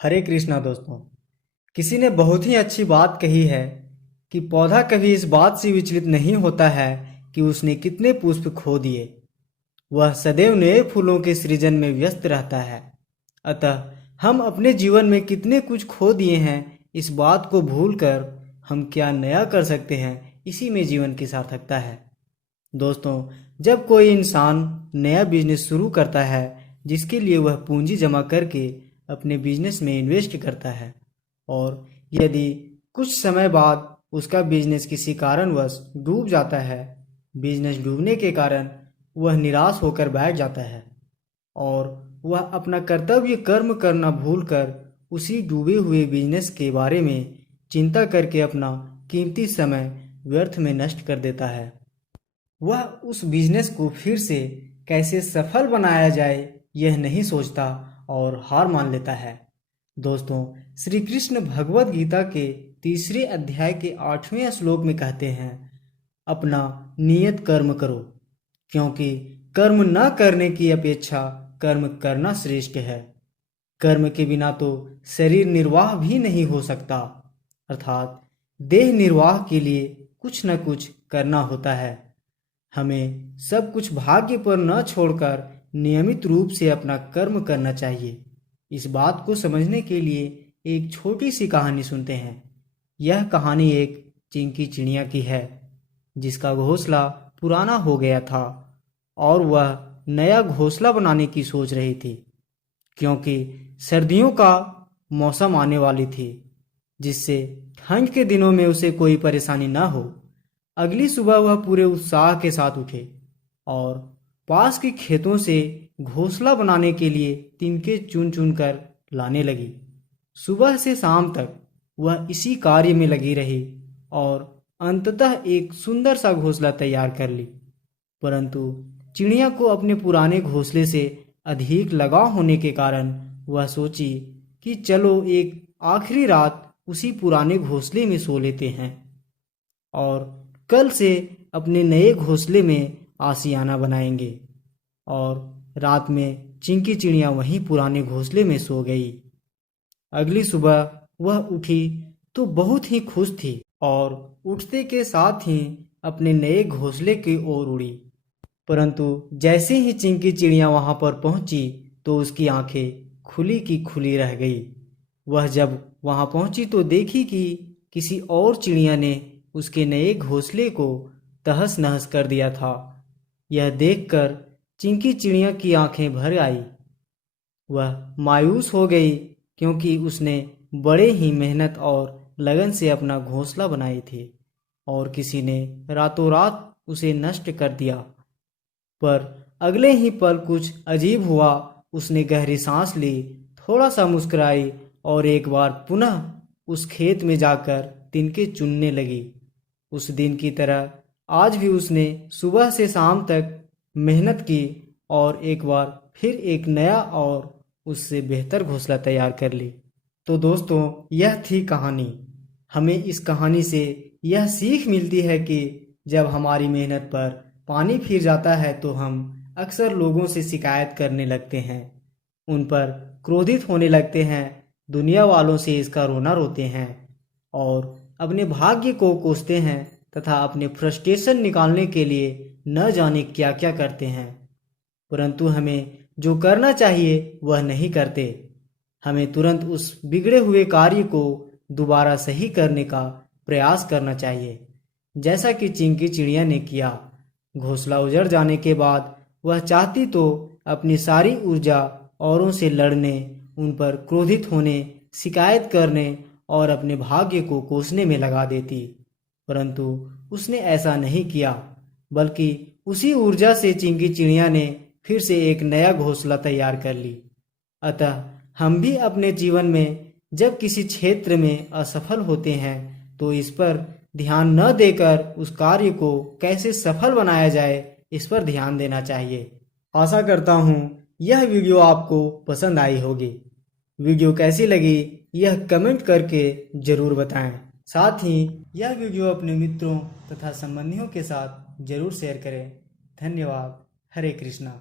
हरे कृष्णा दोस्तों। किसी ने बहुत ही अच्छी बात कही है कि पौधा कभी इस बात से विचलित नहीं होता है कि उसने कितने पुष्प खो दिए। वह सदैव नए फूलों के सृजन में व्यस्त रहता है। अतः हम अपने जीवन में कितने कुछ खो दिए हैं, इस बात को भूलकर हम क्या नया कर सकते हैं, इसी में जीवन की सार्थकता है। दोस्तों, जब कोई इंसान नया बिजनेस शुरू करता है जिसके लिए वह पूंजी जमा करके अपने बिजनेस में इन्वेस्ट करता है, और यदि कुछ समय बाद उसका बिजनेस किसी कारणवश डूब जाता है, बिजनेस डूबने के कारण वह निराश होकर बैठ जाता है और वह अपना कर्तव्य कर्म करना भूलकर उसी डूबे हुए बिजनेस के बारे में चिंता करके अपना कीमती समय व्यर्थ में नष्ट कर देता है। वह उस बिजनेस को फिर से कैसे सफल बनाया जाए यह नहीं सोचता और हार मान लेता है। दोस्तों, श्री कृष्ण भगवत गीता के तीसरे अध्याय के 8वें श्लोक में कहते हैं, अपना नियत कर्म करो, क्योंकि कर्म न करने की अपेक्षा कर्म करना श्रेष्ठ है। कर्म के बिना तो शरीर निर्वाह भी नहीं हो सकता, अर्थात देह निर्वाह के लिए कुछ न कुछ करना होता है। हमें सब कुछ भाग्य पर न छोड़कर नियमित रूप से अपना कर्म करना चाहिए। इस बात को समझने के लिए एक छोटी सी कहानी सुनते हैं। यह कहानी एक चिंकी चिड़िया की है जिसका घोंसला पुराना हो गया था और वह नया घोंसला बनाने की सोच रही थी, क्योंकि सर्दियों का मौसम आने वाली थी जिससे ठंड के दिनों में उसे कोई परेशानी न हो। अगली सुबह वह पूरे उत्साह के साथ उठे और पास के खेतों से घोंसला बनाने के लिए तिनके चुन चुन कर लाने लगी। सुबह से शाम तक वह इसी कार्य में लगी रही और अंततः एक सुंदर सा घोंसला तैयार कर ली। परंतु चिड़िया को अपने पुराने घोंसले से अधिक लगाव होने के कारण वह सोची कि चलो एक आखिरी रात उसी पुराने घोंसले में सो लेते हैं और कल से अपने नए घोंसले में आशियाना बनाएंगे। और रात में चिंकी चिड़िया वहीं पुराने घोंसले में सो गई। अगली सुबह वह उठी तो बहुत ही खुश थी और उठते के साथ ही अपने नए घोंसले की ओर उड़ी। परंतु जैसे ही चिंकी चिड़िया वहां पर पहुंची तो उसकी आंखें खुली की खुली रह गई। वह जब वहां पहुंची तो देखी कि किसी और चिड़िया ने उसके नए घोंसले को तहस नहस कर दिया था। यह देखकर चिंकी चिड़िया की आंखें भर आई। वह मायूस हो गई, क्योंकि उसने बड़े ही मेहनत और लगन से अपना घोंसला बनाई थी और किसी ने रातों रात उसे नष्ट कर दिया। पर अगले ही पल कुछ अजीब हुआ। उसने गहरी सांस ली, थोड़ा सा मुस्कुराई और एक बार पुनः उस खेत में जाकर तिनके चुनने लगी। उस दिन की तरह आज भी उसने सुबह से शाम तक मेहनत की और एक बार फिर एक नया और उससे बेहतर घोंसला तैयार कर ली। तो दोस्तों, यह थी कहानी। हमें इस कहानी से यह सीख मिलती है कि जब हमारी मेहनत पर पानी फिर जाता है तो हम अक्सर लोगों से शिकायत करने लगते हैं, उन पर क्रोधित होने लगते हैं, दुनिया वालों से इसका रोना रोते हैं और अपने भाग्य को कोसते हैं तथा अपने फ्रस्ट्रेशन निकालने के लिए न जाने क्या क्या करते हैं। परंतु हमें जो करना चाहिए वह नहीं करते। हमें तुरंत उस बिगड़े हुए कार्य को दोबारा सही करने का प्रयास करना चाहिए, जैसा कि चिंकी चिड़िया ने किया। घोंसला उजड़ जाने के बाद वह चाहती तो अपनी सारी ऊर्जा औरों से लड़ने, उन पर क्रोधित होने, शिकायत करने और अपने भाग्य को कोसने में लगा देती, परंतु उसने ऐसा नहीं किया, बल्कि उसी ऊर्जा से चिंकी चिड़िया ने फिर से एक नया घोंसला तैयार कर ली। अतः हम भी अपने जीवन में जब किसी क्षेत्र में असफल होते हैं तो इस पर ध्यान न देकर उस कार्य को कैसे सफल बनाया जाए, इस पर ध्यान देना चाहिए। आशा करता हूँ यह वीडियो आपको पसंद आई होगी। वीडियो कैसी लगी यह कमेंट करके जरूर बताएं। साथ ही यह वीडियो अपने मित्रों तथा संबंधियों के साथ जरूर शेयर करें। धन्यवाद। हरे कृष्णा।